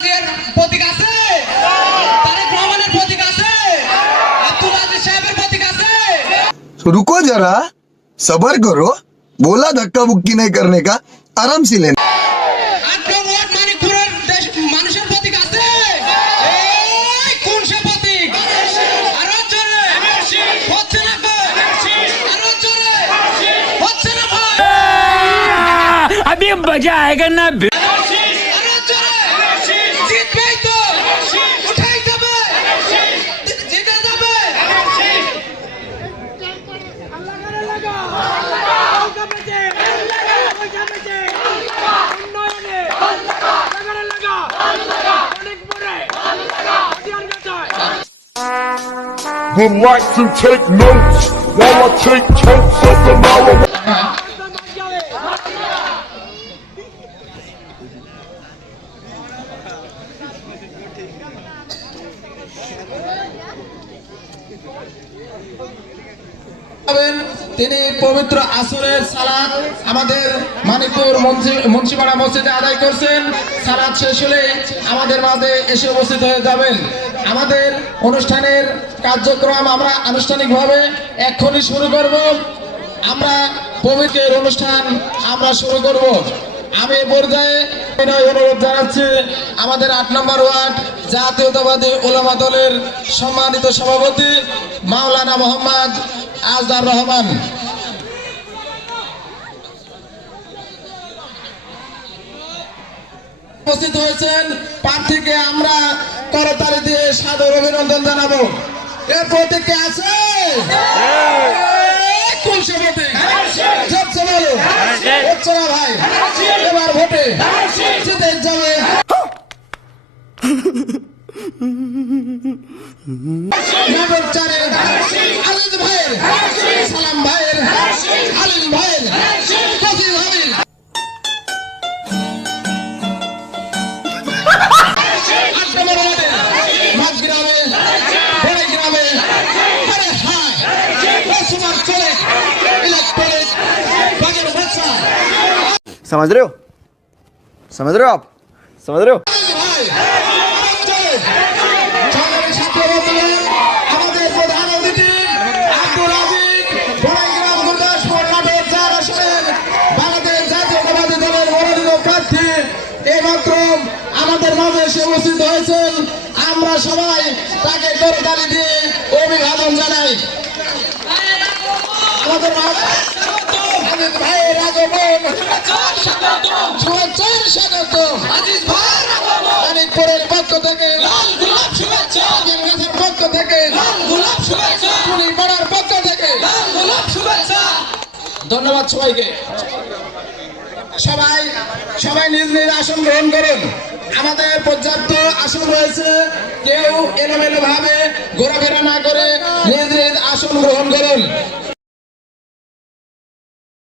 প্রতীক আছে, তারেক রহমানের প্রতীক আছে, আব্দুল আজিজ সাহেবের প্রতীক আছে। रुको जरा सबर करो, बोला धक्का बुक्की नहीं करने का, आराम से लेना। আপনার ওয়ার্ড মানিকপুরের মানুষের প্রতীক আছে। এই কোন সে প্রতীক? আরো জোরে হচ্ছে না ভাই, আরো জোরে হচ্ছে না ভাই। अभी मजा आएगा ना। আরো জোরে জিতবেই তো, উঠাই যাবে, জিতে যাবে। Would like to take notes while I take totes of the marijuana. তিনি পবিত্র আসরের সালাত আমাদের মানিকপুর মুন্সিপাড়া মসজিদে আদায় করছেন। সালাত শেষ হলে আমাদের মাঝে এসে উপস্থিত হয়ে যাবেন। আমাদের অনুষ্ঠানের কার্যক্রম আমরা আনুষ্ঠানিকভাবে এক্ষুনি শুরু করব। আমরা পবিত্র অনুষ্ঠান আমরা শুরু করব। আমি এই পর্যায়ে অনুরোধ জানাচ্ছি আমাদের ৮ নম্বর ওয়ার্ড জাতীয়তাবাদী উলামা দলের সম্মানিত সভাপতি মাওলানা মোহাম্মদ আজহার রহমান। উপস্থিত হয়েছেন, প্রার্থীকে আমরা করতালি দিয়ে সাদর অভিনন্দন জানাবো। এর প্রতীকে আছে কোন সে প্রতীক? জোরসে বলো, হচ্ছে না ভাই, এবার ভোটে জিতে যাবে। নগর চারে আলিদ ভাইয়ের, সালাম ভাইয়ের, আলিম ভাইয়ের, কফিল হাবিল। समझ रहे हो? समझ रहे हो आप? समझ रहे हो? আমাদের প্রধান অতিথি আব্দুল আজিজ বড়াইগ্রাম গুরদাসপুর নাটোর ৪ আসনের বাংলাদেশ জাতীয়তাবাদী দলের মনোনীত প্রার্থী এইমাত্র আমাদের মাঝে এসে উপস্থিত হয়েছেন। আমরা সবাই তাকে করতালি দিয়ে অভিবাদন জানাই। আমাদের ভাইয়ের আগমন, শুভেচ্ছার স্বাগত। মানিকপুরের পক্ষ থেকে পক্ষ থেকে পাড়ার পক্ষ থেকে ধন্যবাদ সবাইকে। সবাই নিজ নিজ আসন গ্রহণ করুন। আমাদের পর্যাপ্ত আসন রয়েছে, কেউ এলোমেলো ভাবে ঘোরাফেরা না করে নিজ নিজ আসন গ্রহণ করুন।